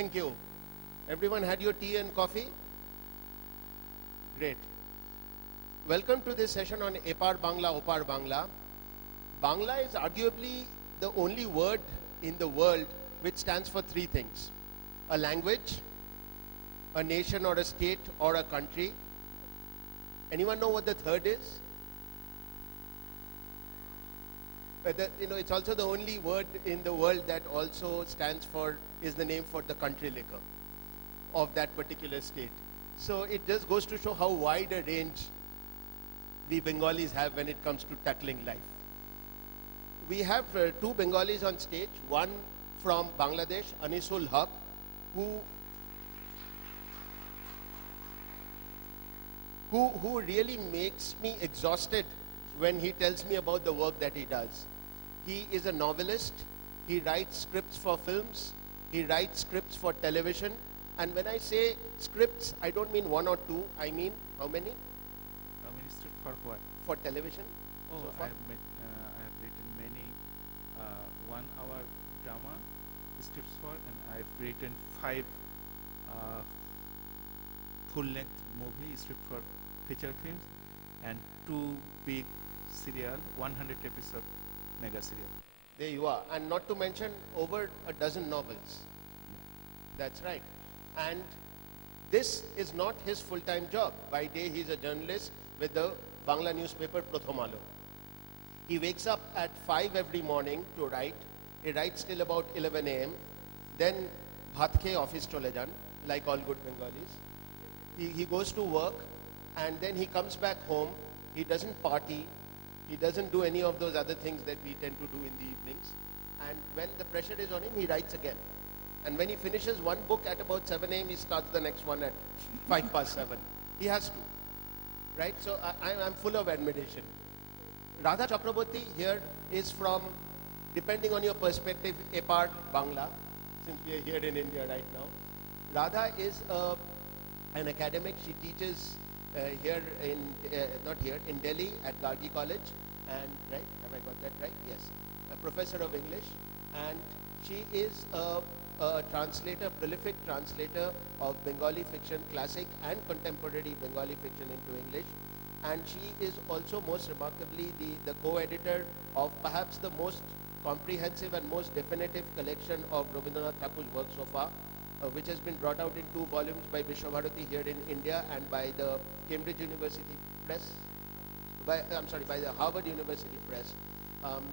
Thank you. Everyone had your tea and coffee? Great. Welcome to this session on Paar Bangla, Opar Bangla. Bangla is arguably the only word in the world which stands for three things: a language, a nation or a state or a country. Anyone know what the third is? It's also the only word in the world that also stands for, is the name for the country liquor of that particular state. So it just goes to show how wide a range we Bengalis have when it comes to tackling life. We have two Bengalis on stage, one from Bangladesh, Anisul Hoque, who really makes me exhausted when he tells me about the work that he does. He is a novelist, he writes scripts for films, he writes scripts for television, and when I say scripts, I don't mean one or two, I mean how many? How many scripts for what? For television. Oh, so I have written many 1 hour drama scripts for, and I've written 5 full-length movie script for feature films, and 2 big serial, 100 episode mega serial. There you are. And not to mention over a dozen novels. That's right. And this is not his full-time job. By day he's a journalist with the Bangla newspaper Prothom Alo. He wakes up at 5 every morning to write. He writes till about 11 a.m. Then bhat khe office chole jan, like all good Bengalis. He goes to work, and then he comes back home. He doesn't party. He doesn't do any of those other things that we tend to do in the evenings. And when the pressure is on him, he writes again. And when he finishes one book at about 7 a.m., he starts the next one at 5 past 7. He has to. Right? So I'm full of admiration. Radha Chakravarty here is from, depending on your perspective, Paar Bangla, since we are here in India right now. Radha is an academic. She teaches here in, not here, in Delhi at Gargi College. And, right, have I got that right? Yes. A professor of English. And she is a translator, prolific translator of Bengali fiction, classic and contemporary Bengali fiction into English. And she is also most remarkably the co-editor of perhaps the most comprehensive and most definitive collection of Rabindranath Thakur's work so far, which has been brought out in 2 volumes by Vishwabharati here in India and by the Cambridge University Press, by the Harvard University Press.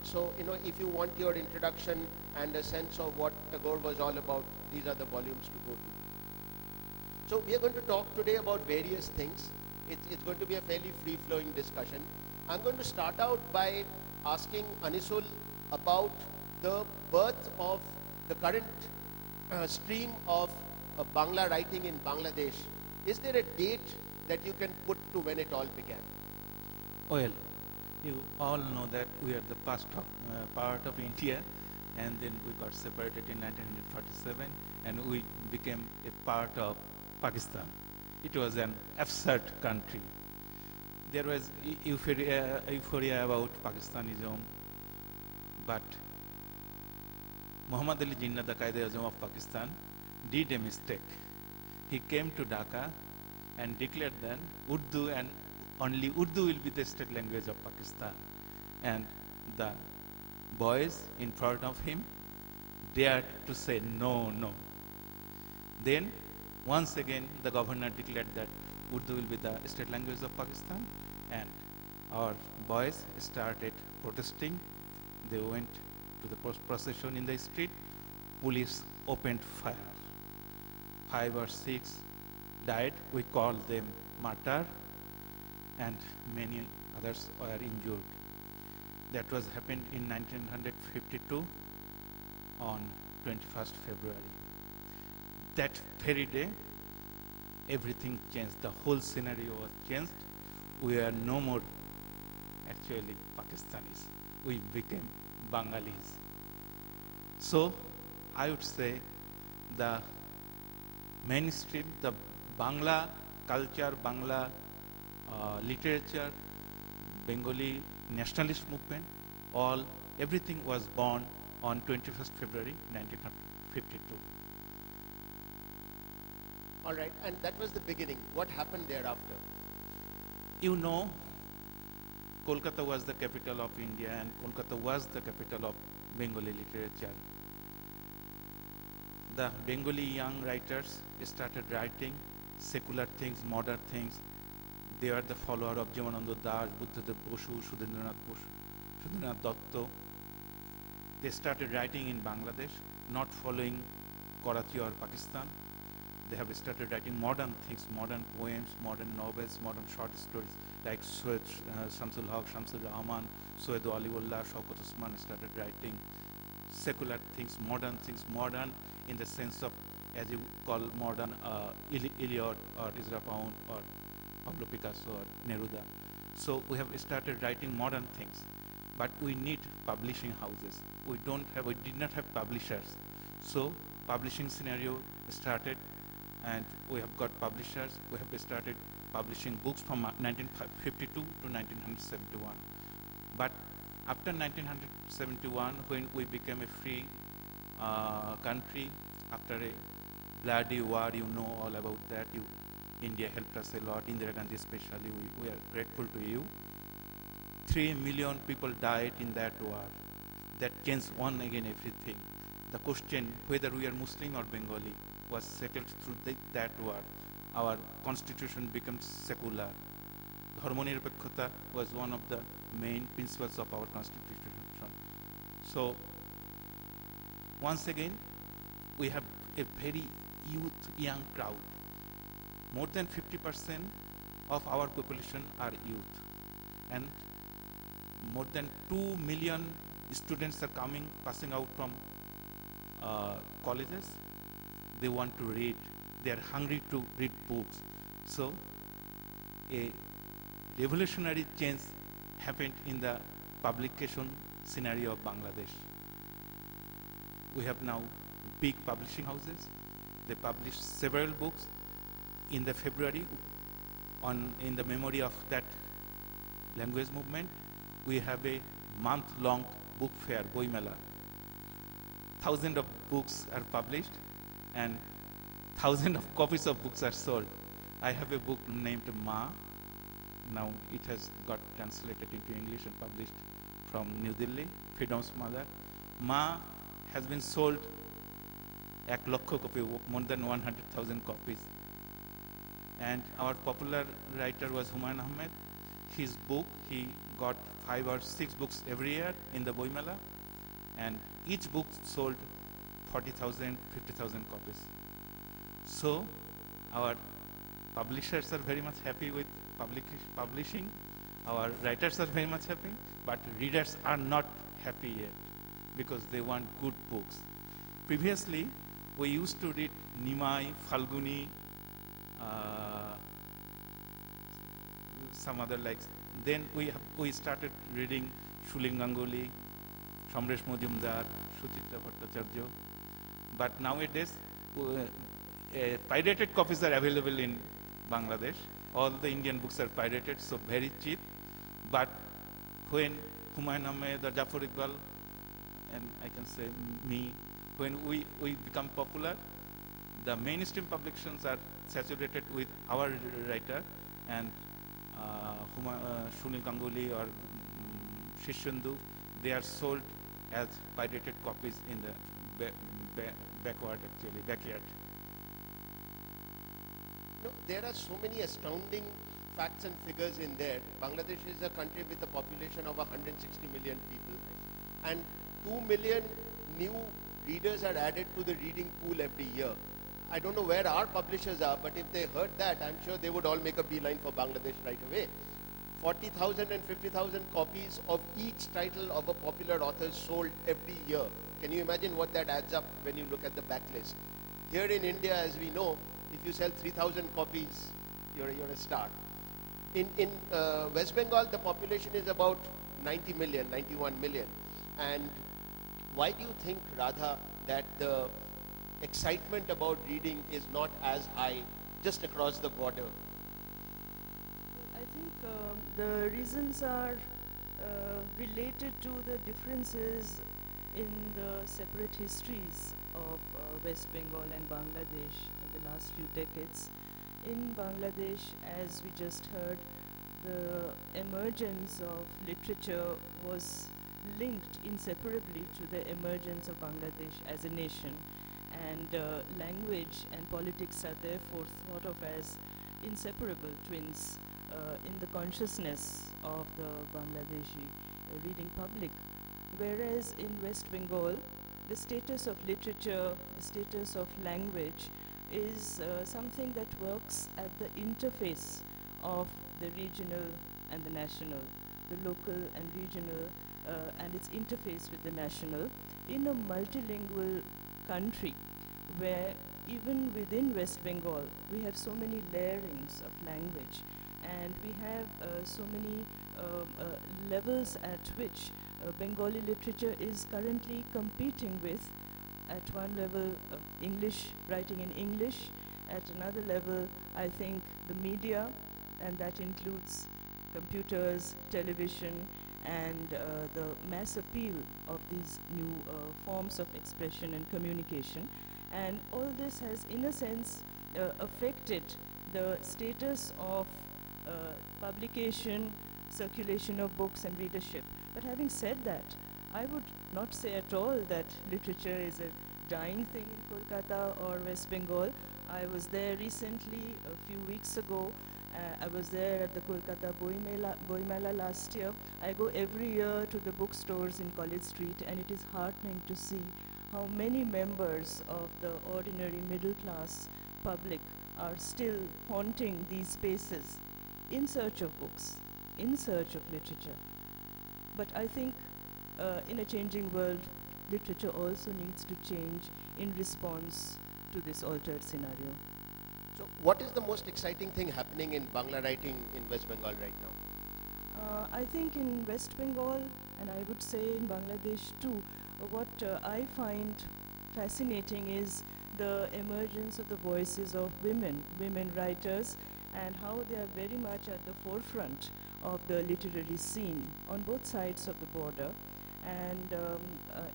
So, if you want your introduction and a sense of what Tagore was all about, these are the volumes to go to. So, we are going to talk today about various things. It's going to be a fairly free-flowing discussion. I'm going to start out by asking Anisul about the birth of the current stream of Bangla writing in Bangladesh. Is there a date that you can put to when it all began? Well, you all know that we are the part of India, and then we got separated in 1947, and we became a part of Pakistan. It was an absurd country. There was euphoria about Pakistanism, but Muhammad Ali Jinnah, the Qaeda-e-Azam of Pakistan, did a mistake. He came to Dhaka and declared that Urdu and only Urdu will be the state language of Pakistan. And the boys in front of him dared to say no, no. Then once again the governor declared that Urdu will be the state language of Pakistan, and our boys started protesting. They went to the procession in the street. Police opened fire. 5 or 6 died. We called them martyr, and many others were injured. That was happened in 1952 on 21st February. That very day, everything changed. The whole scenario was changed. We are no more actually Pakistanis. We became Bengalis. So I would say the mainstream, the Bangla culture, Bangla literature, Bengali nationalist movement, everything was born on 21st February 1952. All right, and that was the beginning. What happened thereafter? You know, Kolkata was the capital of India and Kolkata was the capital of Bengali literature. The Bengali young writers started writing secular things, modern things. They are the follower of Jeevananda Das, Buddhadev Bosu, Sudhindranatha Datta. They started writing in Bangladesh, not following Karachi or Pakistan. They have started writing modern things, modern poems, modern novels, modern short stories like Shamsul Hoque, Shamsul Rahman, Sohaid Aliullah, Shaukat Usman started writing secular things, modern in the sense of, as you call modern, Eliot or Ezra Pound or Pablo Picasso or Neruda. So we have started writing modern things, but we need publishing houses. We did not have publishers. So publishing scenario started, and we have got publishers. We have started publishing books from 1952 to 1971. But after 1971, when we became a free country, after a bloody war, you know all about that. India helped us a lot, Indira Gandhi especially, we are grateful to you. 3 million people died in that war. That changed one again everything. The question whether we are Muslim or Bengali was settled through that war. Our constitution became secular. Dharmanirapekkhata was one of the main principles of our constitution. So, once again, we have a very young crowd. More than 50% of our population are youth. And more than 2 million students are passing out from colleges. They want to read. They are hungry to read books. So, a revolutionary change happened in the publication scenario of Bangladesh. We have now big publishing houses. They publish several books. In the February, in the memory of that language movement, we have a month-long book fair, Boi Mela. Thousands of books are published and thousands of copies of books are sold. I have a book named Ma. Now it has got translated into English and published from New Delhi, Freedom's Mother. Ma has been sold 1 lakh copy, more than 100,000 copies. And our popular writer was Humayun Ahmed. His book, he got 5 or 6 books every year in the Boi Mela, and each book sold 40,000, 50,000 copies. So our publishers are very much happy with publishing. Our writers are very much happy, but readers are not happy yet because they want good books. Previously, we used to read Nimai, Falguni, some other likes. Then we started reading Shuling Ganguly, Samresh Mojumdar, Suchitra Bhattacharya. But nowadays, pirated copies are available in Bangladesh. All the Indian books are pirated, so very cheap. But when Humayun Ahmed or Jafar Iqbal, and I can say me, when we become popular, the mainstream publications are saturated with our writer, and Sunil Ganguly or Shishandu, they are sold as pirated copies in the backyard. No, there are so many astounding facts and figures in there. Bangladesh is a country with a population of 160 million people, and 2 million new readers are added to the reading pool every year. I don't know where our publishers are, but if they heard that, I'm sure they would all make a beeline for Bangladesh right away. 40,000 and 50,000 copies of each title of a popular author sold every year. Can you imagine what that adds up when you look at the backlist? Here in India, as we know, if you sell 3,000 copies, you're a star. In West Bengal, the population is about 90 million, 91 million. And why do you think, Radha, that the excitement about reading is not as high just across the border? I think the reasons are related to the differences in the separate histories of West Bengal and Bangladesh in the last few decades. In Bangladesh, as we just heard, the emergence of literature was linked inseparably to the emergence of Bangladesh as a nation. And language and politics are therefore thought of as inseparable twins in the consciousness of the Bangladeshi reading public. Whereas in West Bengal, the status of literature, the status of language is something that works at the interface of the regional and the national, the local and regional, and its interface with the national in a multilingual country where even within West Bengal we have so many layerings of language, and we have so many levels at which Bengali literature is currently competing with. At one level, English, writing in English. At another level, I think the media, and that includes computers, television, and the mass appeal of these new forms of expression and communication. And all this has, in a sense, affected the status of publication, circulation of books, and readership. But having said that, I would not say at all that literature is a dying thing in Kolkata or West Bengal. I was there recently, a few weeks ago. I was there at the Kolkata Boi Mela last year. I go every year to the bookstores in College Street, and it is heartening to see how many members of the ordinary middle class public are still haunting these spaces in search of books, in search of literature. But I think in a changing world, literature also needs to change in response to this altered scenario. So what is the most exciting thing happening in Bangla writing in West Bengal right now? I think in West Bengal, and I would say in Bangladesh too, what I find fascinating is the emergence of the voices of women writers, and how they are very much at the forefront of the literary scene on both sides of the border. And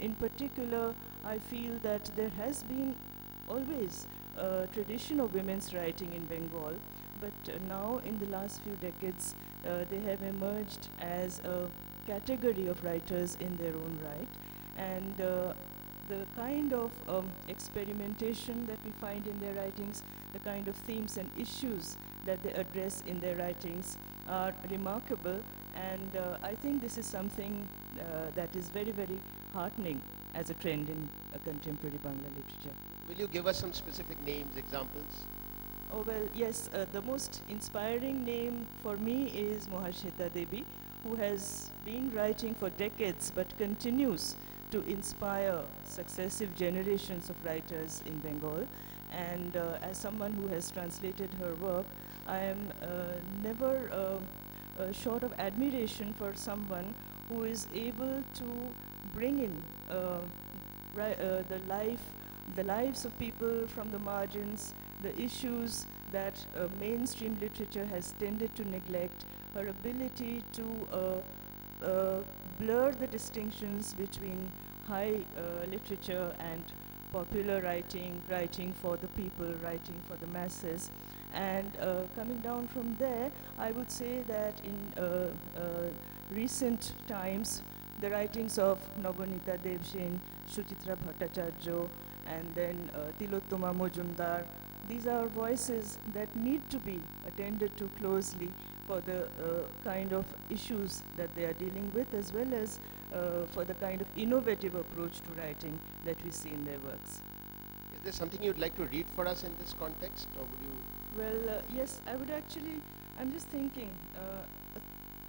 in particular, I feel that there has been always a tradition of women's writing in Bengal, but now in the last few decades, they have emerged as a category of writers in their own right. And the kind of experimentation that we find in their writings, the kind of themes and issues that they address in their writings are remarkable, and I think this is something that is very, very heartening as a trend in contemporary Bangla literature. Will you give us some specific names, examples? Oh, well, yes, the most inspiring name for me is Mohashita Devi, who has been writing for decades but continues to inspire successive generations of writers in Bengal. And as someone who has translated her work, I am never short of admiration for someone who is able to bring in the lives of people from the margins, the issues that mainstream literature has tended to neglect, her ability to blur the distinctions between high literature and popular writing, writing for the people, writing for the masses. And coming down from there, I would say that in recent times, the writings of Nabanita Devshen, Suchitra Bhattacharya, and then Tilottoma Mojumdar, these are voices that need to be attended to closely for the kind of issues that they are dealing with, as well as for the kind of innovative approach to writing that we see in their works. Is there something you'd like to read for us in this context, or would you? Well, yes, I would actually, I'm just thinking,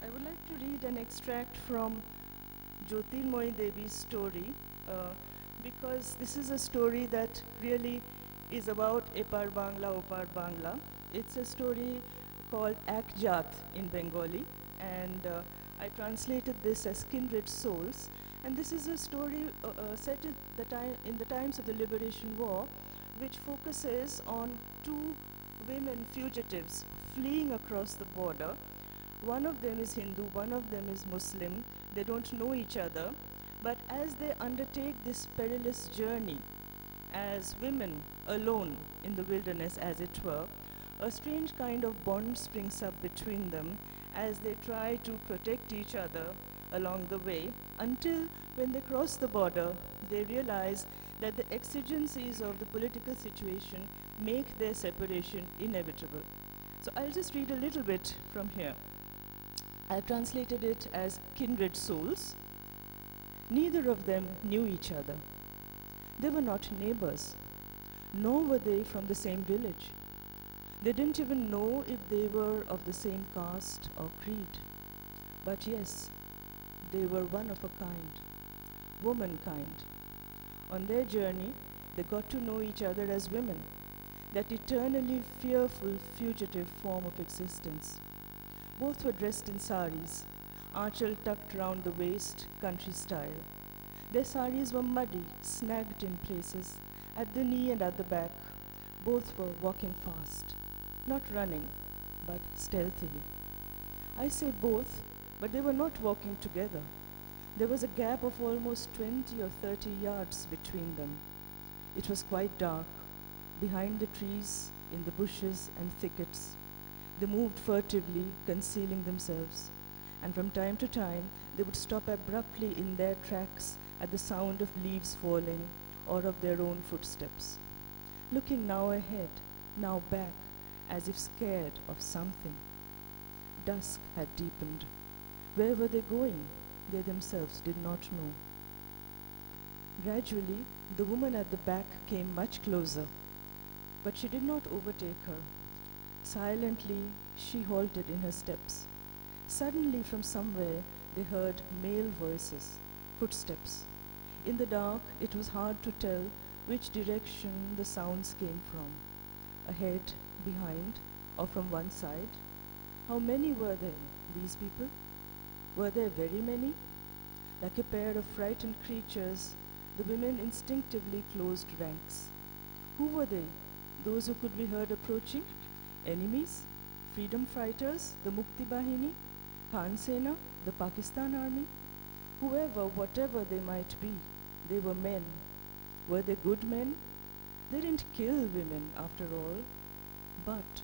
I would like to read an extract from Jyotirmoyi Devi's story, because this is a story that really is about Epar Bangla, Opar Bangla. It's a story called Ek Jat in Bengali, and I translated this as Kindred Souls. And this is a story set in the times of the Liberation War, which focuses on two women fugitives fleeing across the border. One of them is Hindu, one of them is Muslim. They don't know each other, but as they undertake this perilous journey, as women alone in the wilderness, as it were, a strange kind of bond springs up between them as they try to protect each other along the way, until when they cross the border, they realize that the exigencies of the political situation make their separation inevitable. So I'll just read a little bit from here. I've translated it as kindred souls. Neither of them knew each other. They were not neighbors, nor were they from the same village. They didn't even know if they were of the same caste or creed. But yes, they were one of a kind, womankind. On their journey, they got to know each other as women, that eternally fearful fugitive form of existence. Both were dressed in saris, archel tucked round the waist, country style. Their saris were muddy, snagged in places, at the knee and at the back. Both were walking fast, not running, but stealthily. I say both, but they were not walking together. There was a gap of almost 20 or 30 yards between them. It was quite dark, behind the trees, in the bushes and thickets. They moved furtively, concealing themselves, and from time to time they would stop abruptly in their tracks at the sound of leaves falling or of their own footsteps, looking now ahead, now back, as if scared of something. Dusk had deepened. Where were they going? They themselves did not know. Gradually, the woman at the back came much closer, but she did not overtake her. Silently, she halted in her steps. Suddenly, from somewhere, they heard male voices, footsteps. In the dark, it was hard to tell which direction the sounds came from, ahead, behind, or from one side. How many were there, these people? Were there very many? Like a pair of frightened creatures, the women instinctively closed ranks. Who were they? Those who could be heard approaching? Enemies? Freedom fighters? The Mukti Bahini? Khan Sena? The Pakistan army? Whoever, whatever they might be, they were men. Were they good men? They didn't kill women, after all. But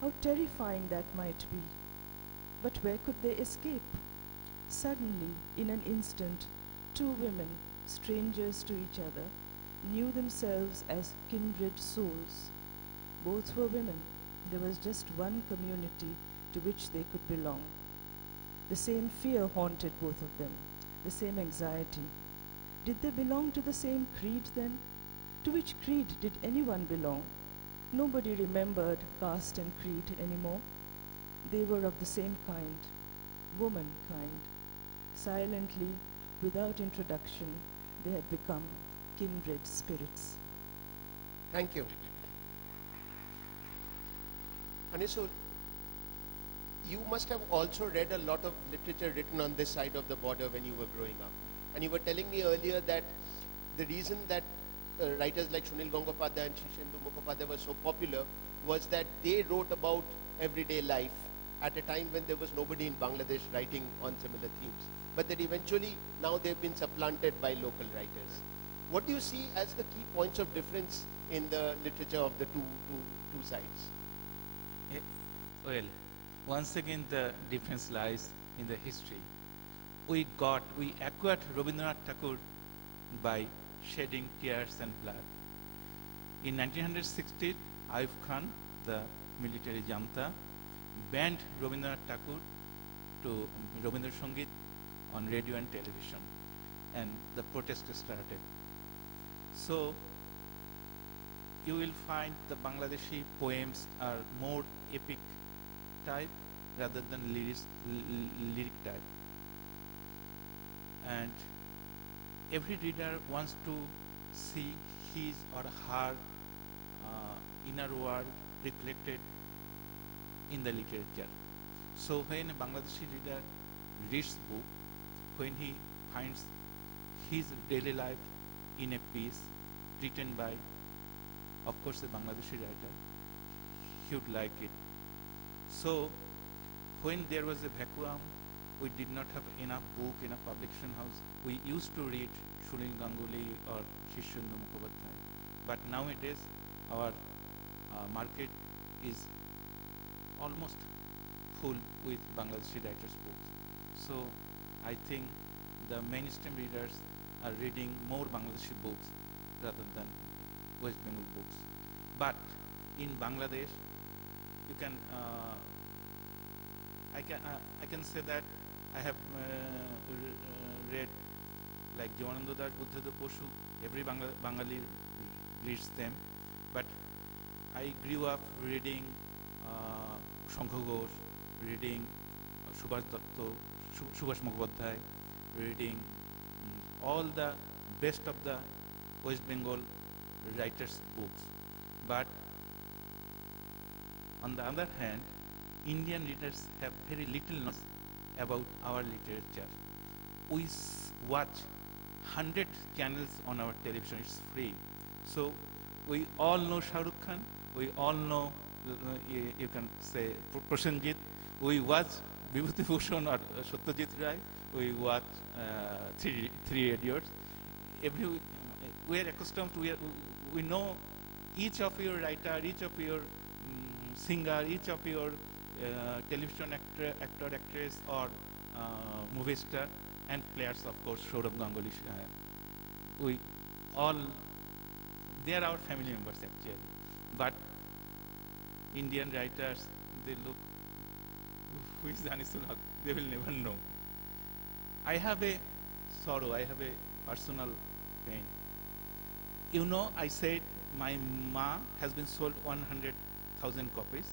how terrifying that might be. But where could they escape? Suddenly, in an instant, two women, strangers to each other, knew themselves as kindred souls. Both were women. There was just one community to which they could belong. The same fear haunted both of them, the same anxiety. Did they belong to the same creed then? To which creed did anyone belong? Nobody remembered caste and creed anymore. They were of the same kind, womankind. Silently, without introduction, they had become kindred spirits. Thank you. Anisul, you must have also read a lot of literature written on this side of the border when you were growing up. And you were telling me earlier that the reason that writers like Sunil Gangopadhyay and Shishendu Mukhopadhyay were so popular was that they wrote about everyday life at a time when there was nobody in Bangladesh writing on similar themes. But that eventually now they've been supplanted by local writers. What do you see as the key points of difference in the literature of the two sides? Well, once again the difference lies in the history. We acquired Rabindranath Tagore by shedding tears and blood. In 1960, Ayub Khan, the military junta, banned Rabindranath Tagore to Rabindra Sangeet on radio and television, and the protest started. So you will find the Bangladeshi poems are more epic type rather than lyric type. And every reader wants to see his or her inner world reflected in the literature. So when a Bangladeshi reader reads book, when he finds his daily life in a piece written by, of course, a Bangladeshi writer, he would like it. So when there was a vacuum, we did not have enough book in a publication house. We used to read Sunil Ganguly or Shishendu Mukhopadhyay. But nowadays, our market is almost full with Bangladeshi writers' books. So I think the mainstream readers are reading more Bangladeshi books rather than West Bengal books. But in Bangladesh, you can I can say that I have read like Jivananda Das, Buddhadeva Boshu. Every Bengali reads them, but I grew up reading Shankha Ghosh, reading Subhash Datta, Subhash Mukhopadhyay, reading all the best of the West Bengal writers' books. But on the other hand, Indian readers have very little knowledge about our literature. We watch 100 channels on our television. It's free. So we all know Shah Rukh Khan. We all know, you can say, Prasenjit. We watch Vibhuti Bhushan or Satyajit Ray. We watch Three Idiots. We are accustomed to, we know each of your writer, each of your singer, each of your television actor, actress, or movie star, and players, of course, Saurav Ganguly. We all, they are our family members actually. But Indian writers, they look, who is Anisul? They will never know. I have a sorrow, I have a personal pain. You know, I said my Ma has been sold 100,000 copies.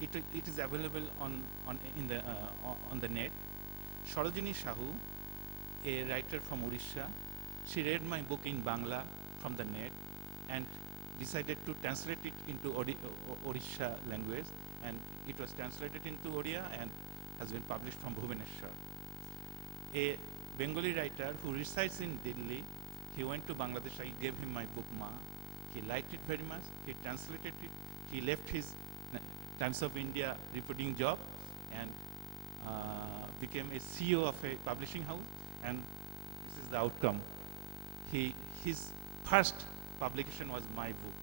It is available on the net. Sarojini Sahu, a writer from Odisha, she read my book in Bangla from the net and decided to translate it into Odisha language, and it was translated into Odia and has been published from Bhubaneswar. A Bengali writer who resides in Delhi, he went to Bangladesh. I gave him my book Ma. He liked it very much. He translated it. He left his Times of India reporting job and became a CEO of a publishing house, and this is the outcome. His first publication was my book.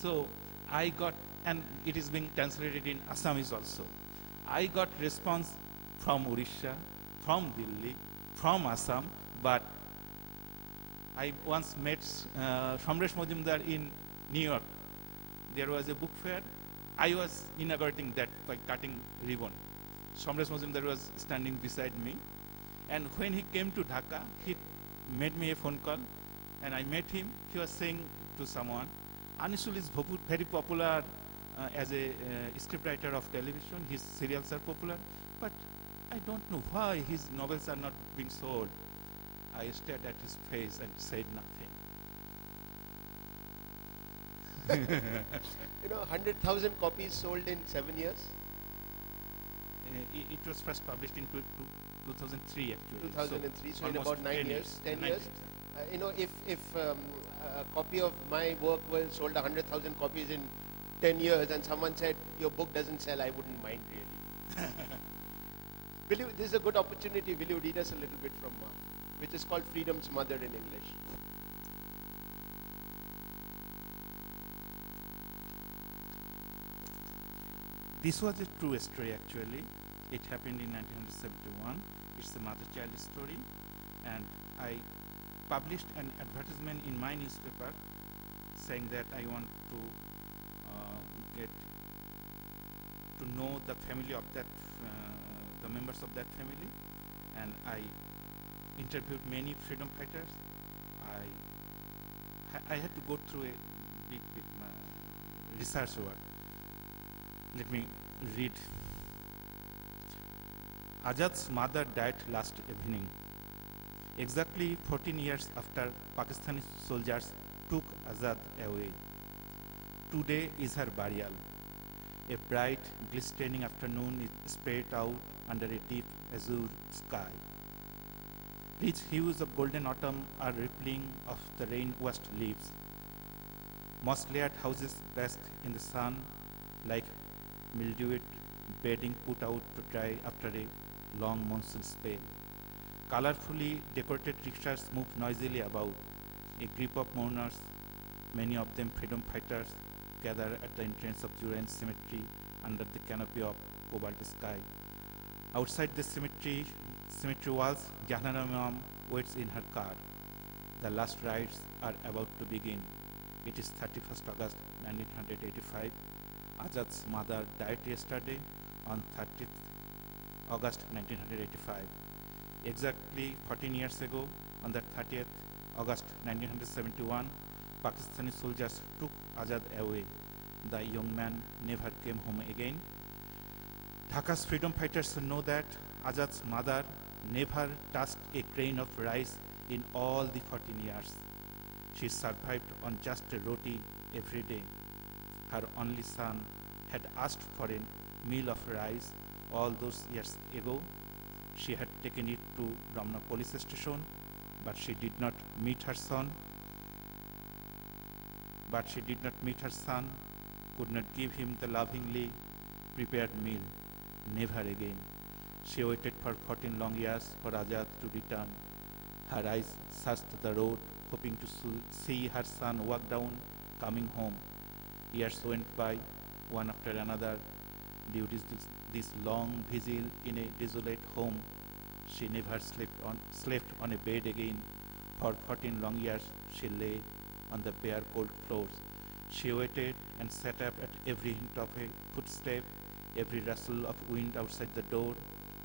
So I got, and it is being translated in Assamese also. I got response from Odisha, from Delhi, from Assam, but I once met Samresh Majumdar in New York. There was a book fair. I was inaugurating that by cutting ribbon. Samresh Majumdar was standing beside me. And when he came to Dhaka, he made me a phone call. And I met him. He was saying to someone, Anisul is very popular as a scriptwriter of television. His serials are popular. But I don't know why his novels are not being sold. I stared at his face and said nothing. You know, 100,000 copies sold in 7 years? It was first published in 2003 actually. 2003, so in almost about 9 years, 10 years. years. You know, if a copy of my work was sold 100,000 copies in 10 years and someone said, your book doesn't sell, I wouldn't mind really. This is a good opportunity. Will you read us a little bit from Ma, which is called Freedom's Mother in English? This was a true story actually. It happened in 1971. It's a mother-child story, and I published an advertisement in my newspaper saying that I want to get to know the family of that, the members of that family, and I interviewed many freedom fighters. I had to go through a big research work. Let me read. Azad's mother died last evening, exactly 14 years after Pakistani soldiers took Azad away. Today is her burial. A bright, glistening afternoon is spread out under a deep azure sky. Rich hues of golden autumn are rippling off the rain-washed leaves. Moss-layered houses bask in the sun like mildewed bedding put out to dry after a long monsoon spell. Colorfully decorated rickshaws move noisily about. A group of mourners Many of them freedom fighters gather at the entrance of Jurain Cemetery under the canopy of cobalt sky. Outside the cemetery walls, Jahanara Mom waits in her car. The last rites are about to begin. It is 31st August 1985. Azad's mother died yesterday on 30th August 1985. Exactly 14 years ago, on the 30th August 1971, Pakistani soldiers took Azad away. The young man never came home again. Dhaka's freedom fighters know that Azad's mother never touched a grain of rice in all the 14 years. She survived on just a roti every day. Her only son had asked for a meal of rice all those years ago. She had taken it to Ramna police station, but she did not meet her son. Could not give him the lovingly prepared meal. Never again. She waited for 14 long years for Azad to return. Her eyes searched the road, hoping to see her son walk down, coming home. Years went by, one after another. During this long vigil in a desolate home, she never slept on a bed again. For 14 long years, she lay on the bare cold floors. She waited and sat up at every hint of a footstep, every rustle of wind outside the door.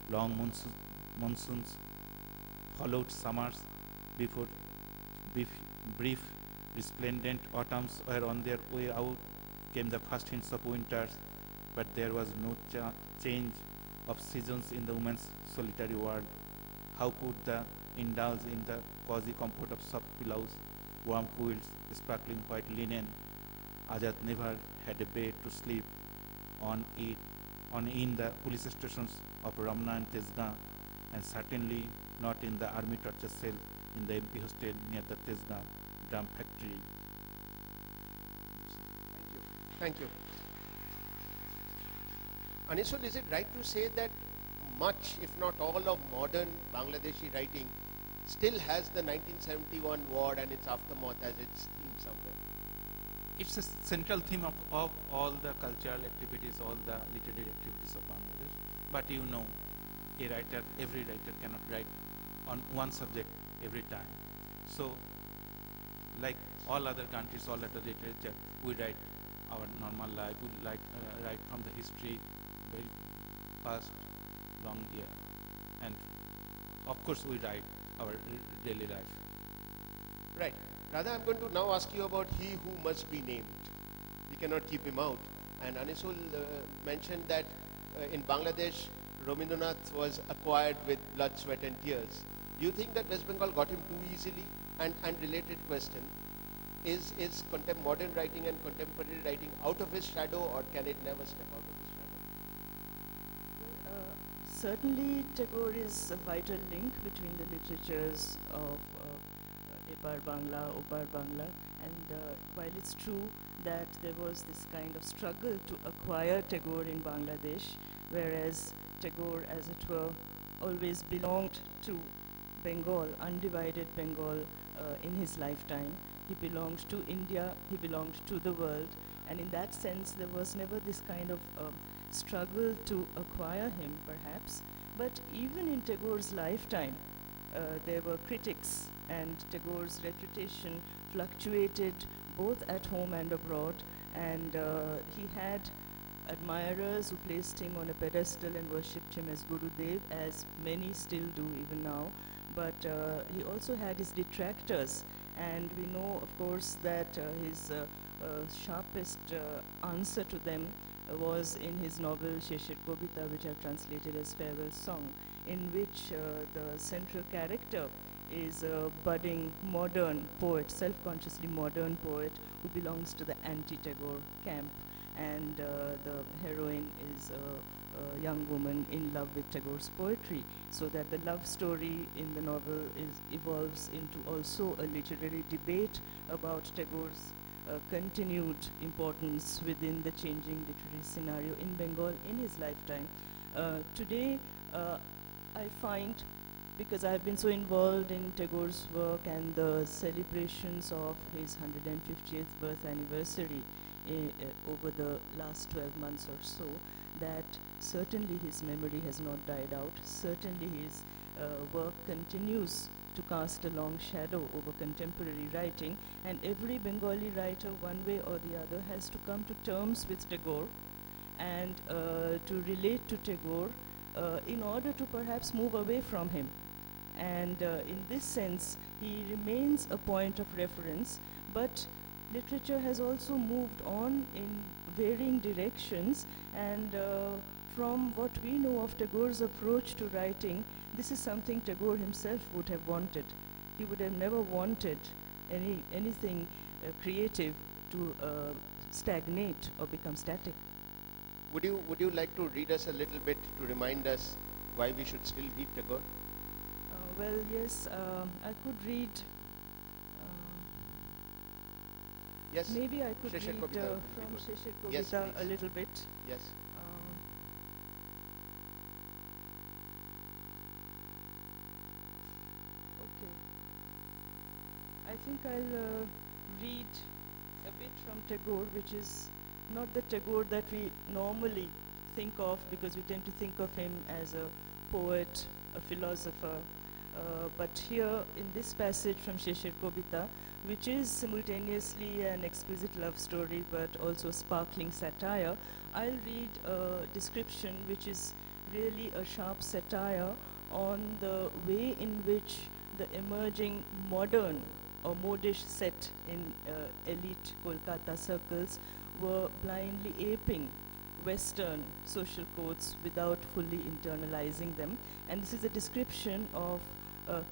Long monsoons followed summers. Before brief, resplendent autumns were on their way out, came the first hints of winters, but there was no change of seasons in the woman's solitary world. How could they indulge in the cozy comfort of soft pillows, warm quilts, sparkling white linen? Azad never had a bed to sleep on in the police stations of Ramna and Tezgah, and certainly not in the army torture cell in the MP hostel near the Tezgah drum factory. Thank you. Anisul, is it right to say that much, if not all, of modern Bangladeshi writing still has the 1971 war and its aftermath as its theme somewhere? It's a central theme of all the cultural activities, all the literary activities of Bangladesh. But you know, every writer cannot write on one subject every time. So, like all other countries, all other literature, we write our normal life, we write from the history, very past, long year. And of course, we write our daily life. Right. Radha, I'm going to now ask you about he who must be named. We cannot keep him out. And Anisul mentioned that in Bangladesh, Rabindranath was acquired with blood, sweat and tears. Do you think that West Bengal got him too easily? And related question, is modern writing and contemporary writing out of his shadow, or can it never step out of his shadow? Certainly, Tagore is a vital link between the literatures of Paar Bangla, Opar Bangla, and while it's true that there was this kind of struggle to acquire Tagore in Bangladesh, whereas Tagore, as it were, always belonged to Bengal, undivided Bengal in his lifetime. He belonged to India, he belonged to the world, and in that sense there was never this kind of struggle to acquire him, perhaps. But even in Tagore's lifetime, there were critics, and Tagore's reputation fluctuated both at home and abroad, and he had admirers who placed him on a pedestal and worshipped him as Gurudev, as many still do even now. But he also had his detractors, and we know, of course, that his sharpest answer to them was in his novel Sheshir Kobita, which I've translated as Farewell Song, in which the central character is a budding modern poet, self-consciously modern poet, who belongs to the anti-Tagore camp, and the heroine is a young woman in love with Tagore's poetry, so that the love story in the novel evolves into also a literary debate about Tagore's continued importance within the changing literary scenario in Bengal in his lifetime. Today, I find because I've been so involved in Tagore's work and the celebrations of his 150th birth anniversary over the last 12 months or so, that certainly his memory has not died out. Certainly his work continues to cast a long shadow over contemporary writing, and every Bengali writer, one way or the other, has to come to terms with Tagore and to relate to Tagore in order to perhaps move away from him. And in this sense, he remains a point of reference, but literature has also moved on in varying directions, and from what we know of Tagore's approach to writing, this is something Tagore himself would have wanted. He would have never wanted anything creative to stagnate or become static. Would you like to read us a little bit to remind us why we should still read Tagore? Well, yes, I could read. Yes. Maybe I could Shishir read Kobita would be from good. Shishir Yes, Kobita a please. little bit. Yes. Okay. I think I'll read a bit from Tagore, which is not the Tagore that we normally think of, because we tend to think of him as a poet, a philosopher. But here in this passage from Shishir Kobita, which is simultaneously an exquisite love story but also sparkling satire, I'll read a description which is really a sharp satire on the way in which the emerging modern or modish set in elite Kolkata circles were blindly aping Western social codes without fully internalizing them. And this is a description of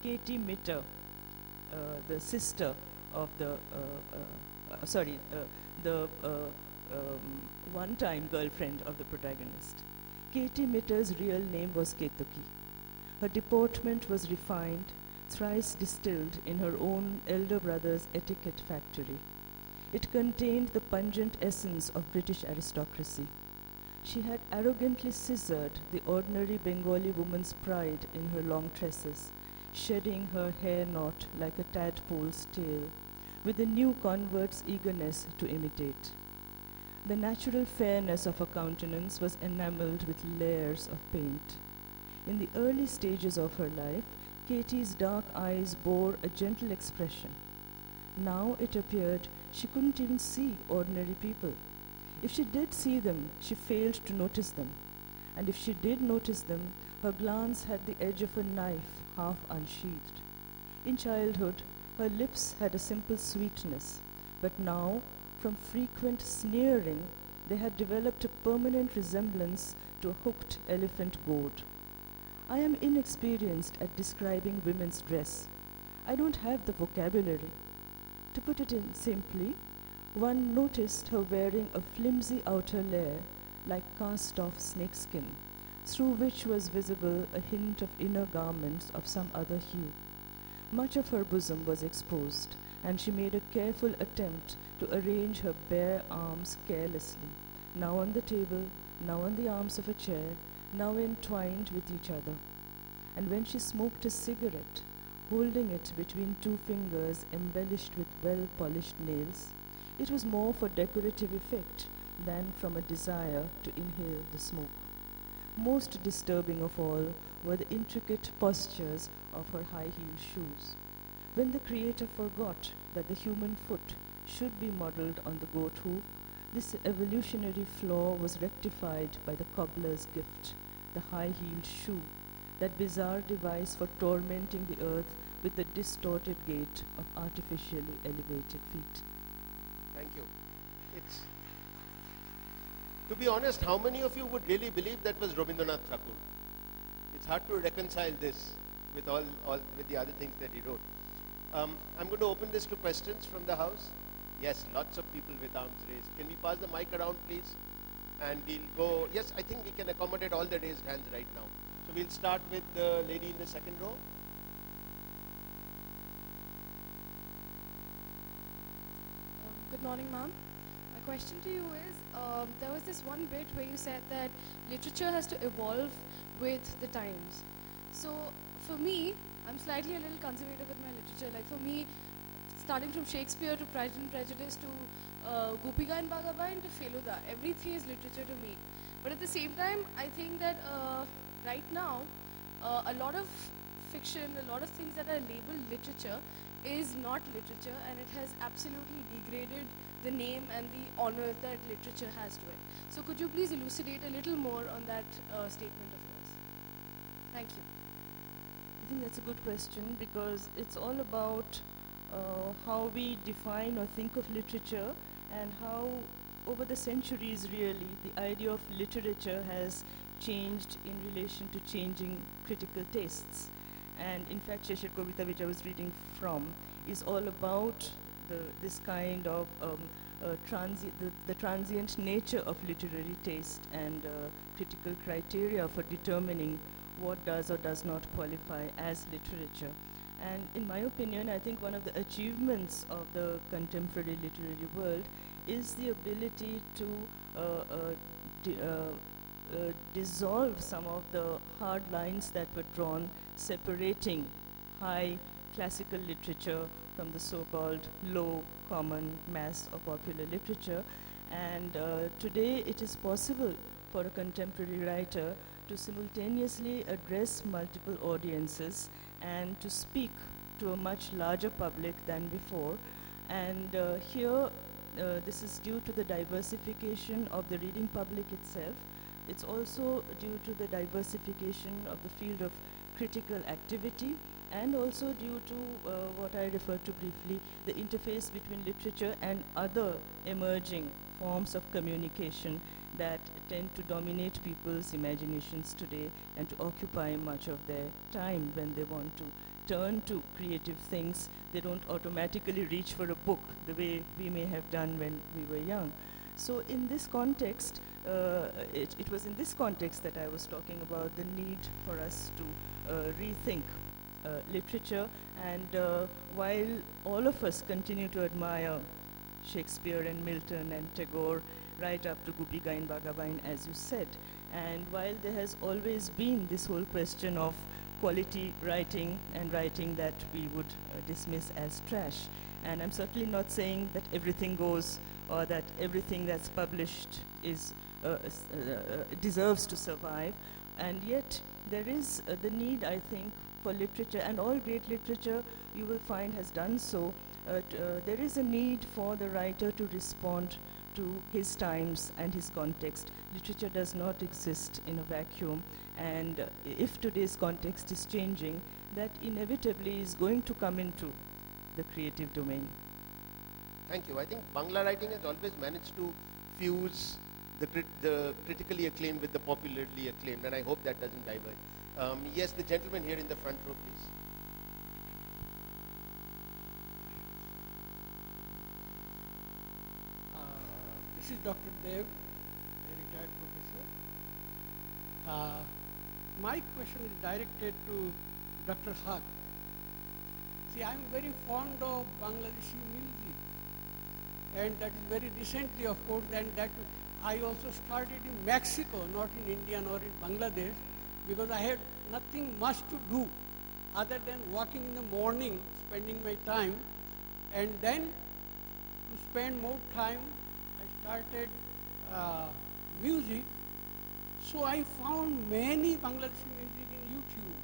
Katie Mitter, the sister of the one-time girlfriend of the protagonist. Katie Mitter's real name was Ketuki. Her deportment was refined, thrice distilled in her own elder brother's etiquette factory. It contained the pungent essence of British aristocracy. She had arrogantly scissored the ordinary Bengali woman's pride in her long tresses, shedding her hair knot like a tadpole's tail, with the new convert's eagerness to imitate. The natural fairness of her countenance was enameled with layers of paint. In the early stages of her life, Katie's dark eyes bore a gentle expression. Now it appeared she couldn't even see ordinary people. If she did see them, she failed to notice them. And if she did notice them, her glance had the edge of a knife half unsheathed. In childhood, her lips had a simple sweetness, but now, from frequent sneering, they had developed a permanent resemblance to a hooked elephant goad. I am inexperienced at describing women's dress. I don't have the vocabulary. To put it in simply, one noticed her wearing a flimsy outer layer like cast-off snakeskin, through which was visible a hint of inner garments of some other hue. Much of her bosom was exposed, and she made a careful attempt to arrange her bare arms carelessly, now on the table, now on the arms of a chair, now entwined with each other. And when she smoked a cigarette, holding it between two fingers embellished with well-polished nails, it was more for decorative effect than from a desire to inhale the smoke. Most disturbing of all were the intricate postures of her high-heeled shoes. When the Creator forgot that the human foot should be modelled on the goat hoof, this evolutionary flaw was rectified by the cobbler's gift, the high-heeled shoe, that bizarre device for tormenting the earth with the distorted gait of artificially elevated feet. Thank you. To be honest, how many of you would really believe that was Rabindranath Tagore? It's hard to reconcile this with with the other things that he wrote. I'm going to open this to questions from the house. Yes, lots of people with arms raised. Can we pass the mic around, please? And we'll go. Yes, I think we can accommodate all the raised hands right now. So we'll start with the lady in the second row. Good morning, ma'am. My question to you is, there was this one bit where you said that literature has to evolve with the times. So, for me, I'm slightly a little conservative with my literature. Like for me, starting from Shakespeare to Pride and Prejudice to Gopika and Bhagavan to Feluda, everything is literature to me. But at the same time, I think that right now, a lot of fiction, a lot of things that are labeled literature is not literature, and it has absolutely degraded the name and the honor that literature has to it. So could you please elucidate a little more on that statement of yours? Thank you. I think that's a good question, because it's all about how we define or think of literature, and how over the centuries really the idea of literature has changed in relation to changing critical tastes. And in fact, Sheshir Kavita, which I was reading from, is all about this kind of the transient nature of literary taste and critical criteria for determining what does or does not qualify as literature. And in my opinion, I think one of the achievements of the contemporary literary world is the ability to dissolve some of the hard lines that were drawn separating high classical literature from the so-called low, common, mass or popular literature. And today it is possible for a contemporary writer to simultaneously address multiple audiences and to speak to a much larger public than before. And here, this is due to the diversification of the reading public itself. It's also due to the diversification of the field of critical activity, and also due to what I referred to briefly, the interface between literature and other emerging forms of communication that tend to dominate people's imaginations today and to occupy much of their time. When they want to turn to creative things, they don't automatically reach for a book the way we may have done when we were young. So in this context, it was in this context that I was talking about the need for us to rethink literature. And while all of us continue to admire Shakespeare and Milton and Tagore, right up to Gopika and Bhagavan, as you said, and while there has always been this whole question of quality writing and writing that we would dismiss as trash, and I'm certainly not saying that everything goes or that everything that's published is deserves to survive, and yet there is the need, I think, for literature, and all great literature you will find has done so. There is a need for the writer to respond to his times and his context. Literature does not exist in a vacuum, and if today's context is changing, that inevitably is going to come into the creative domain. Thank you. I think Bangla writing has always managed to fuse the critically acclaimed with the popularly acclaimed, and I hope that doesn't diverge. Yes, the gentleman here in the front row, please. This is Dr. Dev, a retired professor. My question is directed to Dr. Hoque. See, I'm very fond of Bangladeshi music, and that is very recently, of course, and that I also started in Mexico, not in India nor in Bangladesh, because I had nothing much to do other than walking in the morning, spending my time, and then to spend more time, I started music. So I found many Bangladeshi music in YouTube,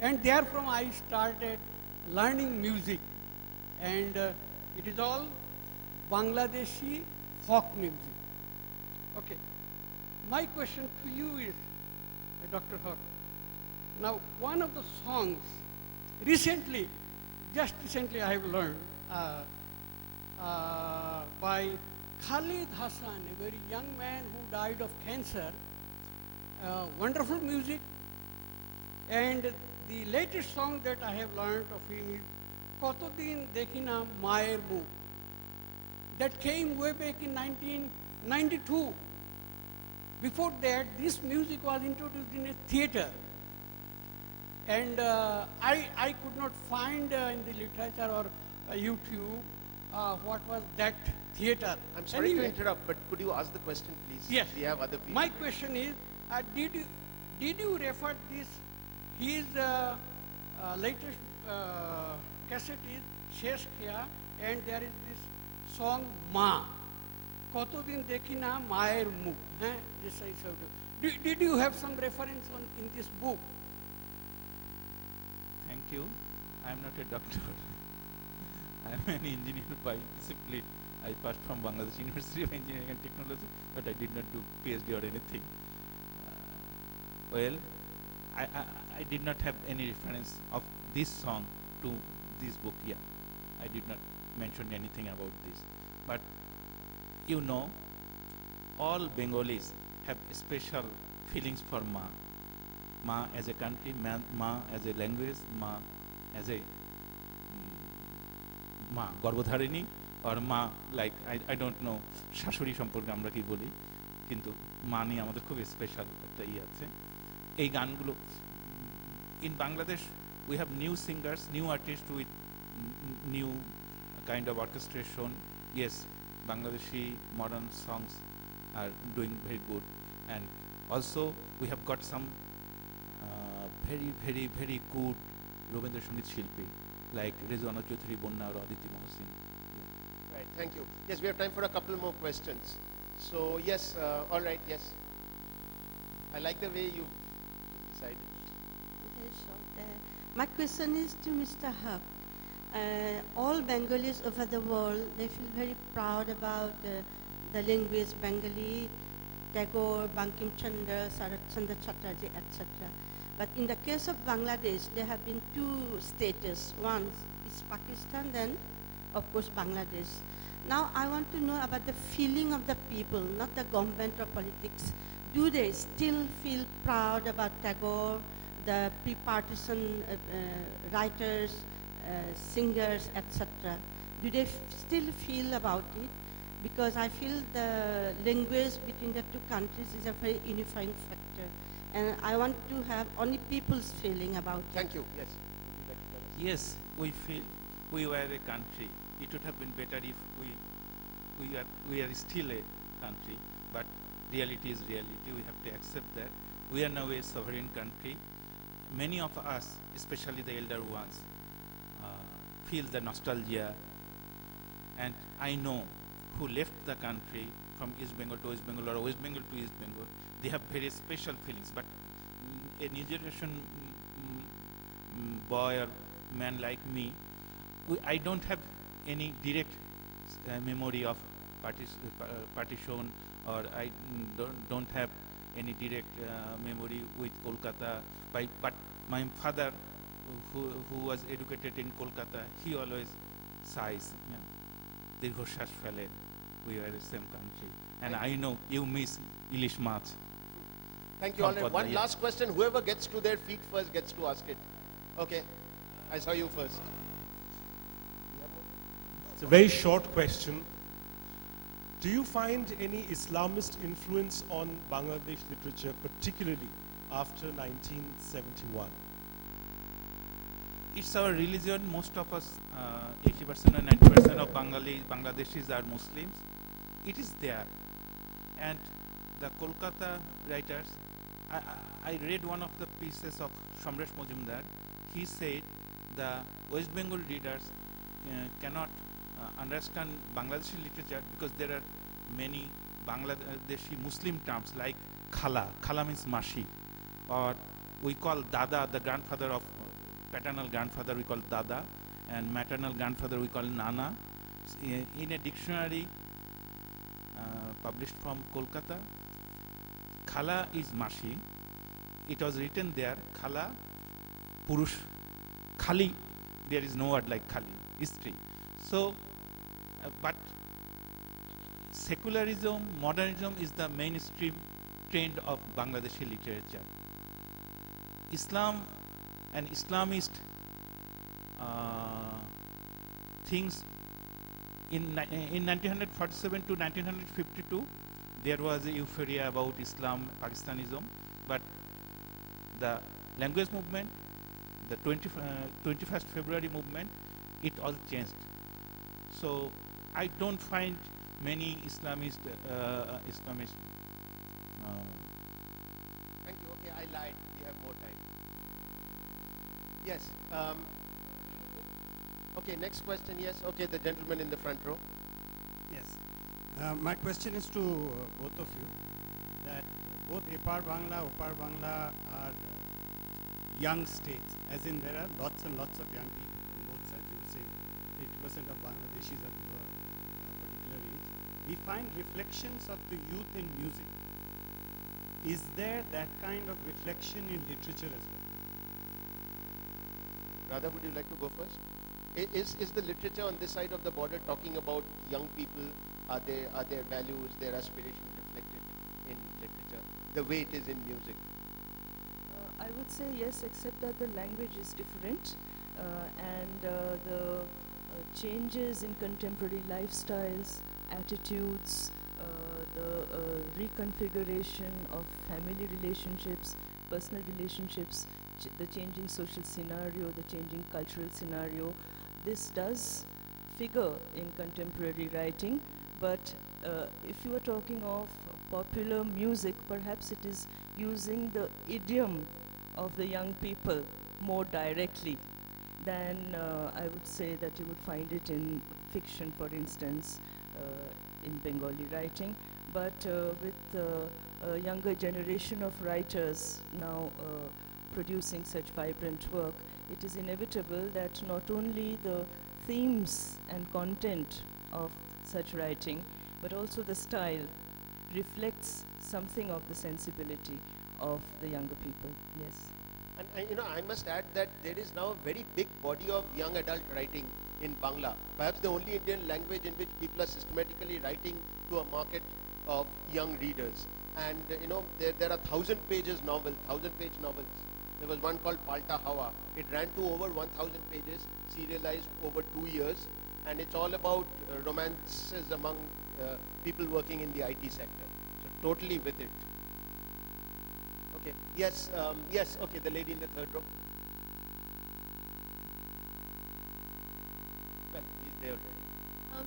and therefrom I started learning music, and it is all Bangladeshi folk music. Okay, my question to you is, Dr. Hoque, now one of the songs just recently I have learned by Khalid Hassan, a very young man who died of cancer. Wonderful music, and the latest song that I have learned of him is Kotodin Dekhina Mayer Mukh. That came way back in 1992. Before that, this music was introduced in a theater, and I could not find in the literature or YouTube what was that theater. I'm sorry to interrupt, but could you ask the question, please? Yes. We have other people. My question is, did you refer his latest cassette is Shesh Kiya, and there is this song Ma. Kotodin dekhi na Mayer Mukh. This I said. Did you have some reference in this book? Thank you. I am not a doctor. I am an engineer by discipline. I passed from Bangladesh University of Engineering and Technology, but I did not do PhD or anything. Well, I did not have any reference of this song to this book here. I did not mention anything about this. But you know, all Bengalis have special feelings for Ma. Ma as a country, Ma as a language, Ma as a Ma গর্ভধারিণী, or মা like I don't know শাশুড়ি সম্পর্কে আমরা কি বলি, কিন্তু মা নিয়ে আমাদের খুব স্পেশাল একটা আছে। এই গানগুলো in Bangladesh we have new singers, new artists with new kind of orchestration. Yes, Bangladeshi modern songs are doing very good, and also we have got some very good Rabindra Sangeet Shilpi like Rizwana Chaudhary, Bonna or Aditi Mohsin. Right, thank you. Yes, we have time for a couple more questions. So yes, all right, yes. I like the way you decided. Very short. My question is to Mr. Hoque. All Bengalis over the world, they feel very proud about the language Bengali, Tagore, Bankim Chandra, Sarat Chandra Chatterjee, etc. But in the case of Bangladesh, there have been two states. One is Pakistan, then of course Bangladesh. Now I want to know about the feeling of the people, not the government or politics. Do they still feel proud about Tagore, the pre-partisan writers, singers, etc.? Do they still feel about it? Because I feel the language between the two countries is a very unifying factor. And I want to have only people's feeling about it. Thank you. Yes. Would you like to tell us? Yes, we feel we were a country. It would have been better if we are still a country, but reality is reality. We have to accept that. We are now a sovereign country. Many of us, especially the elder ones, feel the nostalgia, and I know who left the country from East Bengal to West Bengal or West Bengal to East Bengal, they have very special feelings. But a new generation boy or man like me, I don't have any direct memory of partition, or I don't have any direct memory with Kolkata. But my father, who was educated in Kolkata, he always sighs, দীর্ঘশ্বাস ফেলেন, we are the same country. And I know you miss Ilish Mach. Thank you. All right. One last question. Whoever gets to their feet first gets to ask it. Okay. I saw you first. It's a very short question. Do you find any Islamist influence on Bangladesh literature, particularly after 1971? It's our religion. Most of us, 80% or 90% of Bangladeshis are Muslims. It is there. And the Kolkata writers, I read one of the pieces of Shamresh Majumdar. He said the West Bengal readers cannot understand Bangladeshi literature because there are many Bangladeshi Muslim terms like khala. Khala means mashi. Or we call dada, the grandfather of paternal grandfather, we call dada, and maternal grandfather we call nana. In a dictionary published from Kolkata, khala is mashi. It was written there, khala, purush, khali. There is no word like khali, history. So, but secularism, modernism is the mainstream trend of Bangladeshi literature. Islam and Islamist things in 1947 to 1952, there was a euphoria about Islam, Pakistanism, but the language movement, the 21st February movement, it all changed. So I don't find many Islamist. Thank you. Okay, I lied. We have more time. Yes. Okay, next question. Yes. Okay, the gentleman in the front row. Yes. My question is to both of you, that both Paar Bangla, Opar Bangla are young states, as in there are lots and lots of young people on both sides. You were saying 80% of Bangladeshis are below a particular age. We find reflections of the youth in music. Is there that kind of reflection in literature as well? Radha, would you like to go first? Is the literature on this side of the border talking about young people? Are their values, their aspirations reflected in literature the way it is in music? I would say yes, except that the language is different and the changes in contemporary lifestyles, attitudes, the reconfiguration of family relationships, personal relationships, the changing social scenario, the changing cultural scenario. This does figure in contemporary writing, but if you are talking of popular music, perhaps it is using the idiom of the young people more directly than I would say that you would find it in fiction, for instance, in Bengali writing. But with a younger generation of writers now producing such vibrant work, it is inevitable that not only the themes and content of such writing, but also the style reflects something of the sensibility of the younger people. Yes. And I must add that there is now a very big body of young adult writing in Bangla. Perhaps the only Indian language in which people are systematically writing to a market of young readers. And there are 1,000-page novels. There was one called Palta Hawa. It ran to over 1,000 pages, serialized over 2 years, and it's all about romances among people working in the IT sector. So totally with it. Okay. Yes. Yes. Okay. The lady in the third row. Well, he's there already.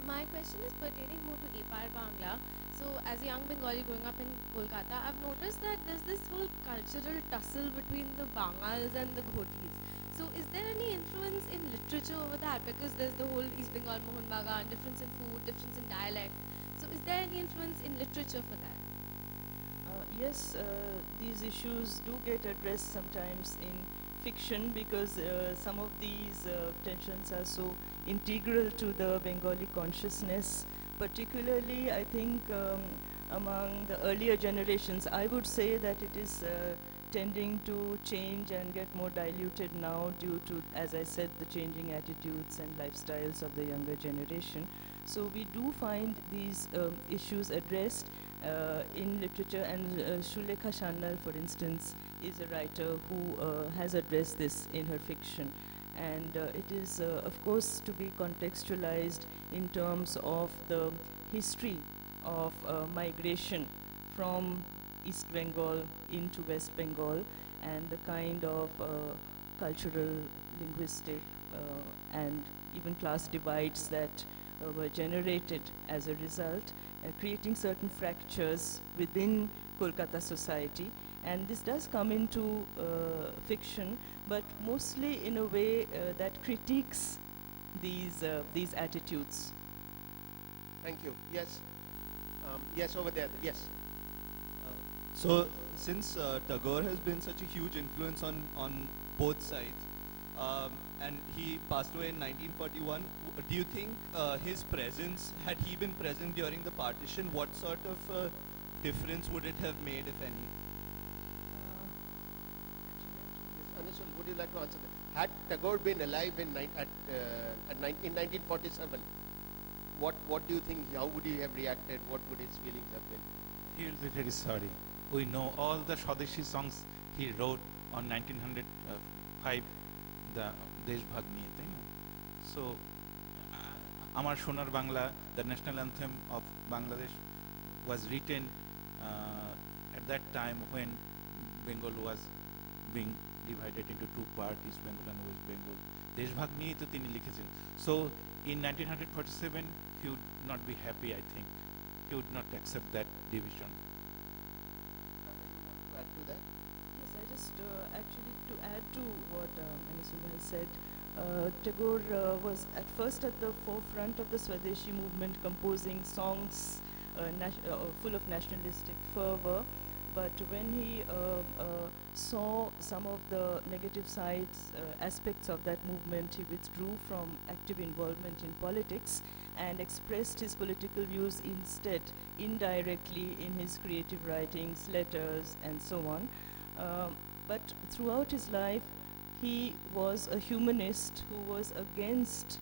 My question is pertaining more to Paar Bangla. So, as a young Bengali growing up in Kolkata, I've noticed that there's this whole cultural tussle between the Bangals and the Ghotis. So, is there any influence in literature over that? Because there's the whole East Bengal Mohun Bagan, difference in food, difference in dialect. So, is there any influence in literature for that? Yes, these issues do get addressed sometimes in fiction because some of these tensions are so integral to the Bengali consciousness. Particularly, I think among the earlier generations, I would say that it is tending to change and get more diluted now due to, as I said, the changing attitudes and lifestyles of the younger generation. So we do find these issues addressed in literature, and Shulekha Shannal, for instance, is a writer who has addressed this in her fiction. And it is, of course, to be contextualized in terms of the history of migration from East Bengal into West Bengal and the kind of cultural, linguistic, and even class divides that were generated as a result, creating certain fractures within Kolkata society. And this does come into fiction, but mostly in a way that critiques these attitudes. Thank you. Yes. Yes, over there. Yes. So, since Tagore has been such a huge influence on both sides, and he passed away in 1941, do you think his presence, had he been present during the partition, what sort of difference would it have made, if any? Anisul, would you like to answer that? Had Tagore been alive in 1947, what do you think? How would he have reacted? What would his feelings have been? He will be very sorry. We know all the Swadeshi songs he wrote on 1905, the Deshbhag niye, তাই না? So, Amar Sonar Bangla, the national anthem of Bangladesh, was written at that time when Bengal was being divided into two parts, East Bengal and West Bengal. Deshbhag niye to tini likhechen. So, in 1947, he would not be happy, I think. He would not accept that division. Add to that? Yes, I just actually to add to what Anisul has said, Tagore was at first at the forefront of the Swadeshi movement, composing songs full of nationalistic fervor. But when he saw some of the negative sides, aspects of that movement, he withdrew from active involvement in politics and expressed his political views instead, indirectly, in his creative writings, letters, and so on. But throughout his life, he was a humanist who was against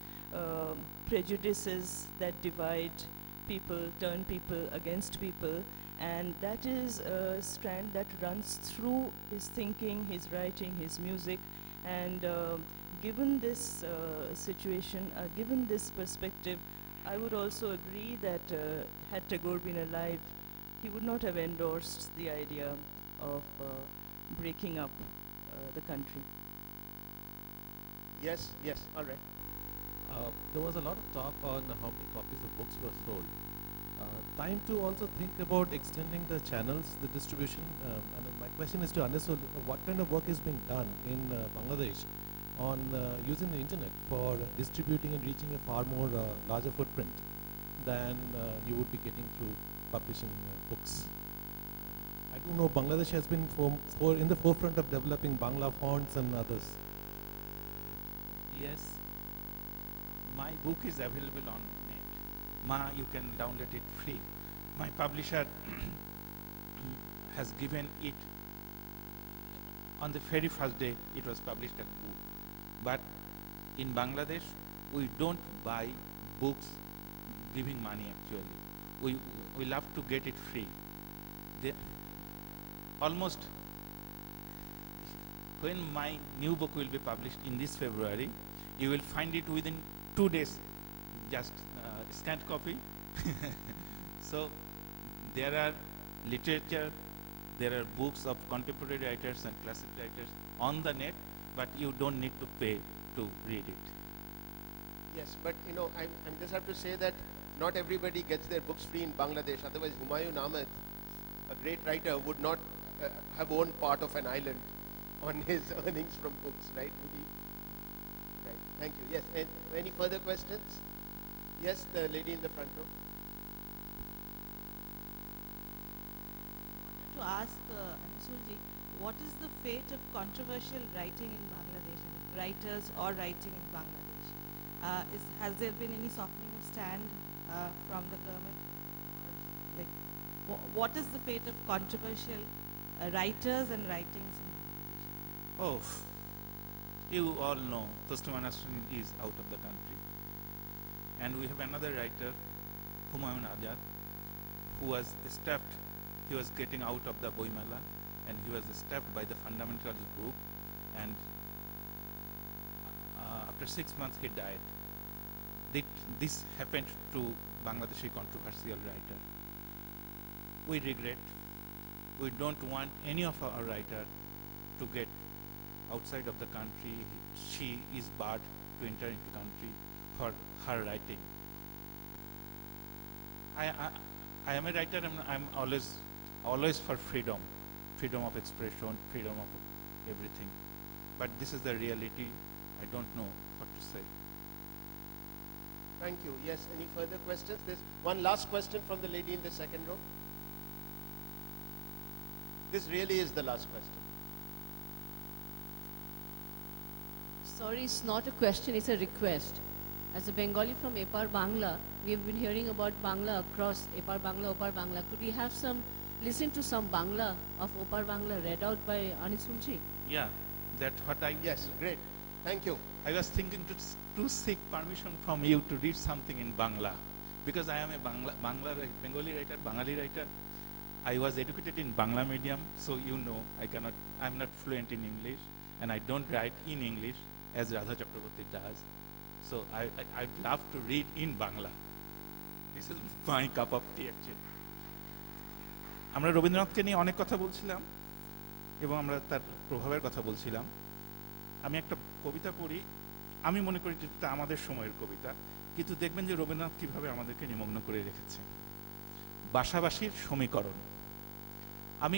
prejudices that divide people, turn people against people, and that is a strand that runs through his thinking, his writing, his music. And given this situation, given this perspective, I would also agree that had Tagore been alive, he would not have endorsed the idea of breaking up the country. Yes, yes, all right. There was a lot of talk on how many copies of books were sold. Time to also think about extending the channels, the distribution. And my question is to Anisul, what kind of work is being done in Bangladesh on using the internet for distributing and reaching a far more larger footprint than you would be getting through publishing books? I do know Bangladesh has been in the forefront of developing Bangla fonts and others. Yes, my book is available on net. You can download it free. My publisher has given it on the very first day it was published as book. But in Bangladesh, we don't buy books giving money actually. We love to get it free. Almost when my new book will be published in this February, you will find it within 2 days, just scanned copy. So there are literature, there are books of contemporary writers and classic writers on the net, but you don't need to pay to read it. Yes, but I just have to say that not everybody gets their books free in Bangladesh. Otherwise, Humayun Ahmed, a great writer, would not have owned part of an island on his earnings from books, right? Right. Thank you. Yes. And any further questions? Yes, the lady in the front row. To ask Anisulji, what is the fate of controversial writing in Bangladesh, writers or writing in Bangladesh? Has there been any softening of stand from the government? What is the fate of controversial writers and writings in Bangladesh? Oh, you all know Tustuman Asrin is out of the country. And we have another writer, Humayun Azad, who was stabbed. He was getting out of the Boimala and he was stabbed by the fundamentalist group. And after 6 months, he died. This happened to Bangladeshi controversial writer. We regret. We don't want any of our writer to get outside of the country. She is barred to enter into the country for her writing. I am a writer. I'm always for freedom of expression, freedom of everything. But this is the reality. I don't know what to say. Thank you. Yes, any further questions? There's one last question from the lady in the second row. This really is the last question. Sorry, it's not a question, it's a request. As a Bengali from Paar, Bangla, we have been hearing about Bangla across Paar, Bangla, Opar, Bangla. Could we have listen to some Bangla of Opar, Bangla read out by Anisulji? Yeah, that's what I... Yes, great. Thank you. I was thinking to seek permission from you to read something in Bangla. Because I am a Bengali writer, Bangali writer. I was educated in Bangla medium, so I'm not fluent in English, and I don't write in English as Radha Chakravarty does. So I'd love to read in Bangla. This is my cup of tea actually. আমরা রবীন্দ্রনাথকে নিয়ে অনেক কথা বলছিলাম এবং আমরা তার প্রভাবের কথা বলছিলাম। আমি একটা কবিতা পড়ি, আমি মনে করি যেটা আমাদের সময়ের কবিতা, কিন্তু দেখবেন যে রবীন্দ্রনাথ কিভাবে আমাদেরকে নিমগ্ন করে রেখেছে। বাসাবাসীর সমীকরণ। আমি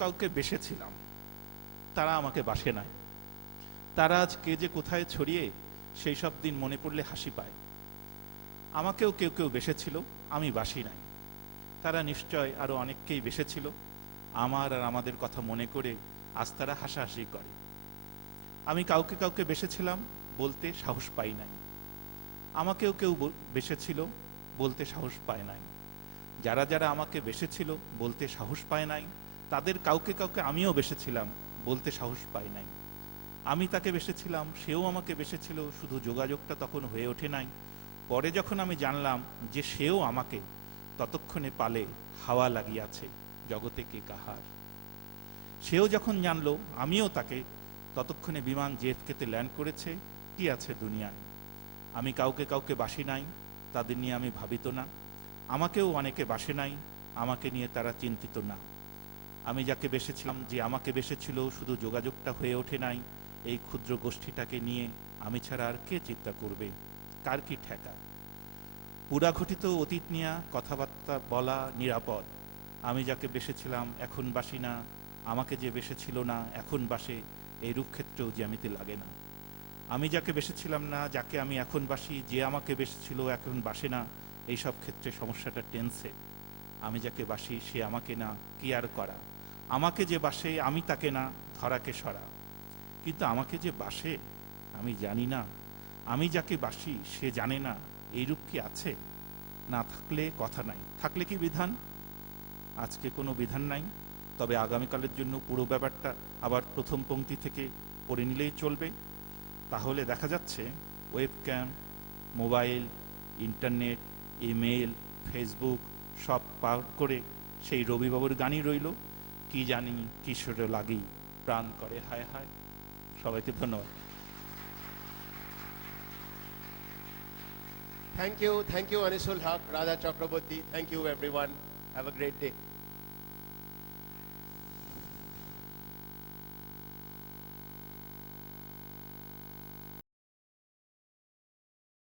কাউকে বেসেছিলাম, তারা আমাকে বাসে নাই। তারা আজ কে যে কোথায় ছড়িয়ে, সেই সব দিন মনে পড়লে হাসি পায়। আমাকেও কেউ কেউ বেসেছিল, আমি বাসি নাই। তারা নিশ্চয় আরো অনেককেই বেসেছিল, আমার আর আমাদের কথা মনে করে আজ তারা হাসাহাসি করে। আমি কাউকে কাউকে বেসেছিলাম, বলতে সাহস পাই নাই। আমাকেও কেউ বেসেছিল, বলতে সাহস পায় নাই। যারা যারা আমাকে বেসেছিল, বলতে সাহস পায় নাই, তাদের কাউকে কাউকে আমিও বেসেছিলাম, বলতে সাহস পাই নাই। আমি তাকে বেসেছিলাম, সেও আমাকে বেসেছিল, শুধু যোগাযোগটা তখন হয়ে ওঠে নাই। পরে যখন আমি জানলাম যে সেও আমাকে, ততক্ষণে পালে হাওয়া লাগিয়াছে, জগতে কে কাহার। সেও যখন জানলো আমিও তাকে, ততক্ষণে বিমান জেএফকেতে ল্যান্ড করেছে, কি আছে দুনিয়ায়। আমি কাউকে কাউকে বাসি নাই, তাদের নিয়ে আমি ভাবিত না। আমাকেও অনেকে বাসে নাই, আমাকে নিয়ে তারা চিন্তিত না। আমি যাকে বেসেছিলাম, যে আমাকে বেসেছিল, শুধু যোগাযোগটা হয়ে ওঠে নাই। এই ক্ষুদ্র গোষ্ঠীটাকে নিয়ে আমি ছাড়া আর কে চিন্তা করবে, কার কি ঠেকা। পুরা ঘটিত অতীত নিয়ে কথাবার্তা বলা নিরাপদ। আমি যাকে বেসেছিলাম এখন বাসি না, আমাকে যে বেসেছিল না এখন বাসে, এই রূপক্ষেত্রেও জ্যামিতি লাগে না। আমি যাকে বেসেছিলাম না, যাকে আমি এখন বাসি, যে আমাকে বেসেছিল এখন বাসে না, এইসব ক্ষেত্রে সমস্যাটা টেন্সে। আমি যাকে বাসি সে আমাকে না, কি আর করা। আমাকে যে বাসে আমি তাকে না, ধরাকে সরা। কিন্তু আমাকে যে বাসে আমি জানি না, আমি যাকে বাসি সে জানে না, এইরূপ কি আছে? না থাকলে কথা নাই, থাকলে কি বিধান? আজকে কোনো বিধান নাই, তবে আগামীকালের জন্য পুরো ব্যাপারটা আবার প্রথম পংক্তি থেকে পড়ে নিলেই চলবে। তাহলে দেখা যাচ্ছে webcam, mobile, internet, email, Facebook সব পার করে সেই রবিবাবুর গানই রইল, কি জানি কিশোর লাগি প্রাণ করে হায় হায়। সবাইকে ধন্যবাদ। Thank you, Anisul Hoque, Radha Chakravarty. Thank you, everyone. Have a great day.